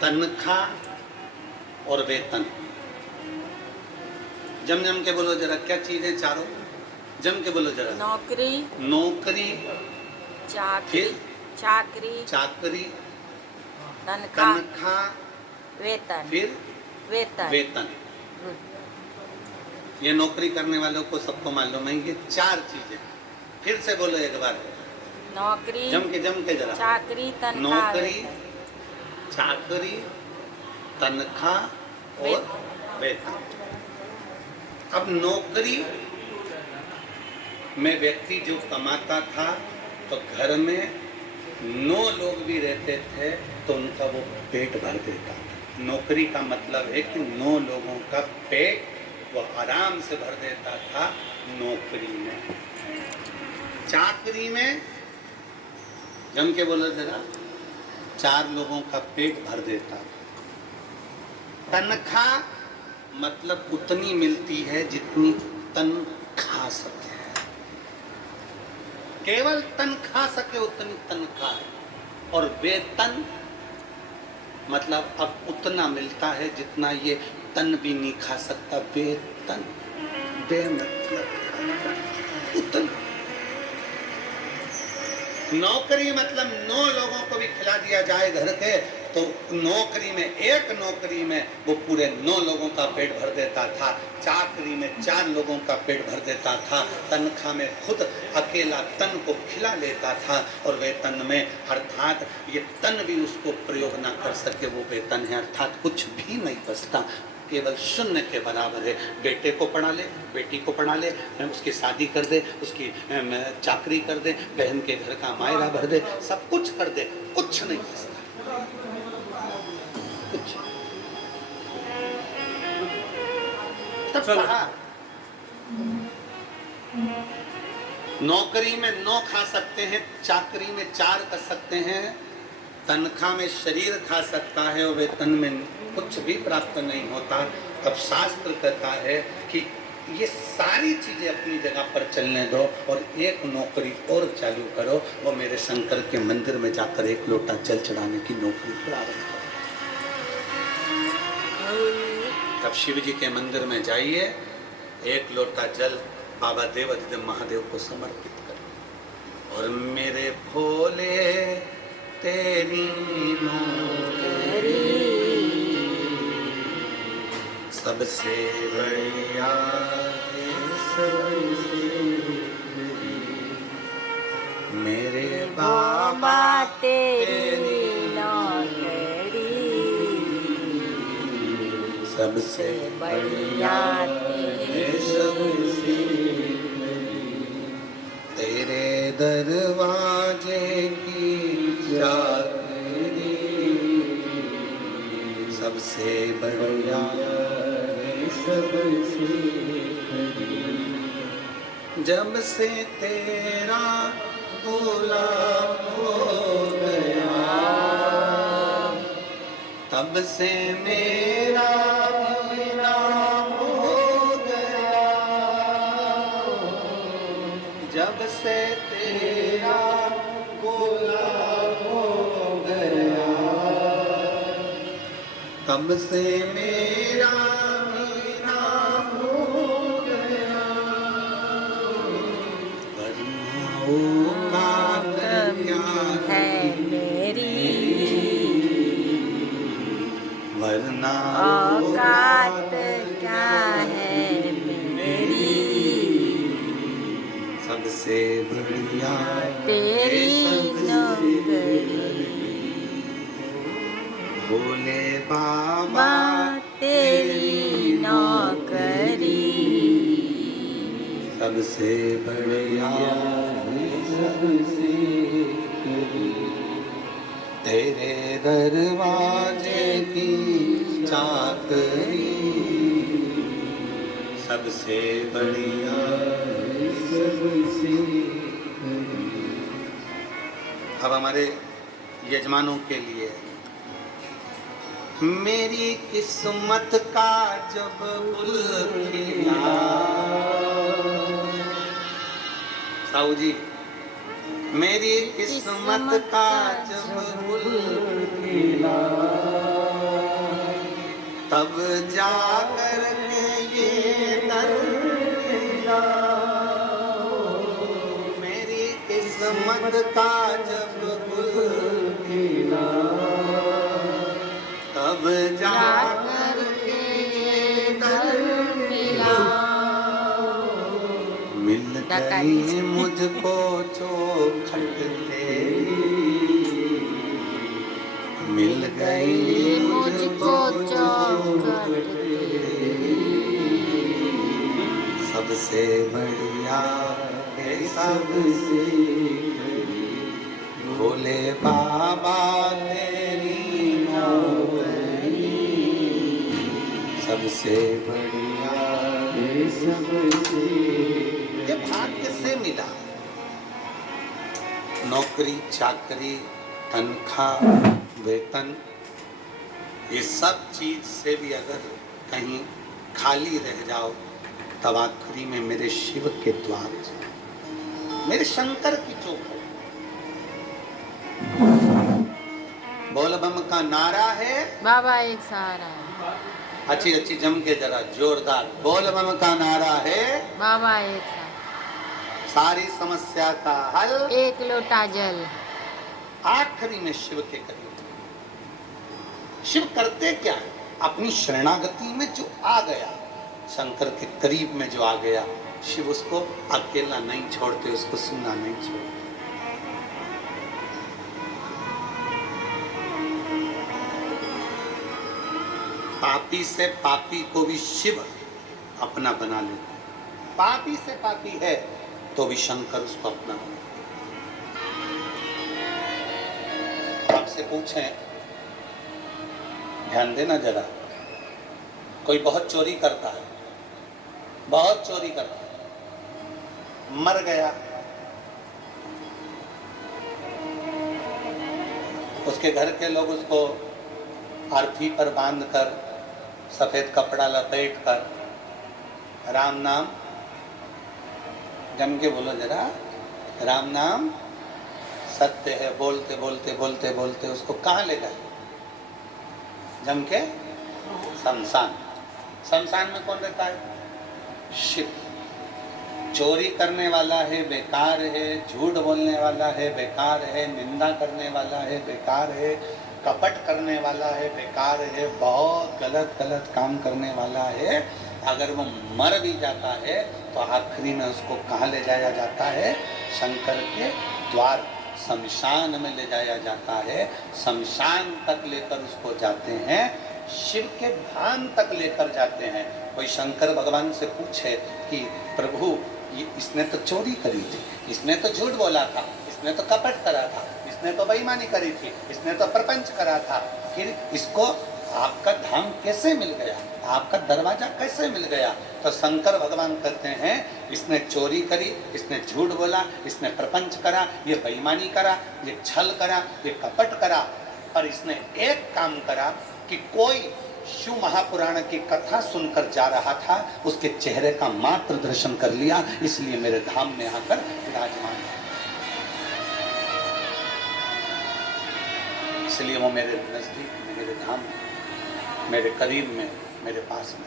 तनख्वाह और वेतन। जम जम के बोलो जरा, क्या चीजें चारों? जम के बोलो जरा। नौकरी, नौकरी, चाकरी, चाकरी, चाकरी, तनख्वाह, तनख्वाह, वेतन, फिर वेतन, वेतन। ये नौकरी करने वालों को सबको मालूम है, ये चार चीजें। फिर से बोलो एक बार। नौकरी, जम के जरा। चाकरी, तनख्वाह, नौकरी, वेतन। चाकरी, तनख्वाह और वेतन। अब नौकरी में व्यक्ति जो कमाता था तो घर में 9 लोग भी रहते थे तो उनका वो पेट भर देता था। नौकरी का मतलब है कि 9 लोगों का पेट वो आराम से भर देता था नौकरी में। चाकरी में जम के बोलो जरा, 4 लोगों का पेट भर देता था। तनख्वाह मतलब उतनी मिलती है जितनी तन खा सके, केवल तन खा सके उतनी तनख्वाह है। और वेतन मतलब अब उतना मिलता है जितना ये तन भी नहीं खा सकता। वेतन बेमतलब उतना। नौकरी मतलब 9 लोगों को भी खिला दिया जाए घर के तो नौकरी में, एक नौकरी में वो पूरे 9 लोगों का पेट भर देता था। चाकरी में 4 लोगों का पेट भर देता था। तनख्वाह में खुद अकेला तन को खिला लेता था। और वेतन में अर्थात ये तन भी उसको प्रयोग ना कर सके वो वेतन है, अर्थात कुछ भी नहीं बचता, केवल शून्य के बराबर है। बेटे को पढ़ा ले, बेटी को पढ़ा ले, उसकी शादी कर दे, उसकी चाकरी कर दे, बहन के घर का मायरा भर दे, सब कुछ कर दे, कुछ नहीं बचता, कुछ। तब कहा नौकरी में 9 खा सकते हैं, चाकरी में 4 कर सकते हैं, तनख्वाह में शरीर खा सकता है और वेतन में कुछ भी प्राप्त नहीं होता। तब शास्त्र कहता है कि ये सारी चीजें अपनी जगह पर चलने दो और एक नौकरी और चालू करो, वो मेरे शंकर के मंदिर में जाकर 1 लोटा जल चढ़ाने की नौकरी प्रारंभ करो। तब शिव जी के मंदिर में जाइए, 1 लोटा जल बाबा देवाधिदेव महादेव को समर्पित करिए और मेरे भोले तेरी नौकरी सबसे बढ़िया है, सबसे मेरे बाबा तेरी नौकरी सबसे बढ़िया है, सबसे तेरे दरवाजे की चाकरी सबसे बढ़िया है, सबसे जब से तेरा गुलाम हो गया तब से मेरा नाम हो गया, जब से तेरा गुलाम हो गया तब से मेरा नाम हो गया। वरना औकात क्या है मेरी, सबसे बढ़िया तेरी नौकरी, भोले बाबा तेरी नौकरी सबसे बढ़िया, सबसे तेरे दरवाजे की चाकरी सबसे बढ़िया, सबसे। अब हमारे यजमानों के लिए, मेरी किस्मत का जब गुल खिला, साहू जी, मेरी किस्मत का जब गुल खिला तब जाकर के ये दर मिला, मेरी किस्मत का जब गुल खिला, तब जाकर के ये दर मिला, मिल गई मुझको चौखट तेरी, मिल गई मुझको चौखट सबसे बढ़िया है सबसे भोले बाबा तेरी नौकरी, सबसे बढ़िया है सबसे। ये भाग्य से मिला, नौकरी चाकरी तनख्वाह वेतन, ये सब चीज से भी अगर कहीं खाली रह जाओ तब आखिरी में मेरे शिव के द्वार, मेरे शंकर की चौक, बोल बम का नारा है, बाबा एक सहारा है, अच्छी अच्छी जम के जरा जोरदार, बोल बम का नारा है, बाबा एक सहारा, सारी समस्या का हल, एक लोटा जल। आखिरी में शिव के करीब। शिव करते क्या है? अपनी शरणागति में जो आ गया, शंकर के करीब में जो आ गया, शिव उसको अकेला नहीं छोड़ते, उसको सुनना नहीं छोड़ते। पापी से पापी को भी शिव अपना बना लेते हैं। पापी से पापी है तो भी शंकर उसको अपना बना। आपसे पूछें, ध्यान देना जरा, कोई बहुत चोरी करता है, बहुत चोरी करता है, मर गया, उसके घर के लोग उसको अर्थी पर बांधकर सफेद कपड़ा लपेट कर राम नाम, जम के बोलो जरा, राम नाम सत्य है, बोलते बोलते बोलते बोलते उसको कहाँ ले गए? जम के शमशान। शमशान में कौन रहता है? शिव। चोरी करने वाला है बेकार है, झूठ बोलने वाला है बेकार है, निंदा करने वाला है बेकार है, कपट करने वाला है बेकार है, बहुत गलत गलत काम करने वाला है। अगर वो मर भी जाता है तो आखिरी में उसको कहाँ ले जाया जाता है? शंकर के द्वार, शमशान में ले जाया जाता है। शमशान तक लेकर उसको जाते हैं, शिव के धाम तक लेकर जाते हैं। कोई शंकर भगवान से पूछे कि प्रभु ये इसने तो चोरी करी थी, इसने तो झूठ बोला था, इसने तो कपट करा था, इसने तो बेईमानी करी थी, इसने तो प्रपंच करा था, फिर इसको आपका धाम कैसे मिल गया, आपका दरवाजा कैसे मिल गया? तो शंकर भगवान कहते हैं इसने चोरी करी, इसने झूठ बोला, इसने प्रपंच करा, ये बेईमानी करा, ये छल करा, ये कपट करा, पर इसने एक काम करा कि कोई शिव महापुराण की कथा सुनकर जा रहा था, उसके चेहरे का मात्र दर्शन कर लिया, इसलिए मेरे धाम में आकर विराजमान है। इसलिए वो मेरे नजदीक में, मेरे धाम में, मेरे करीब में, मेरे पास में।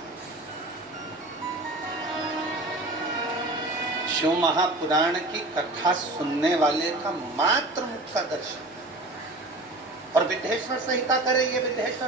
शिव महापुराण की कथा सुनने वाले का मात्र मुख का दर्शन। और विद्येश्वर संहिता करे, ये विद्येश्वर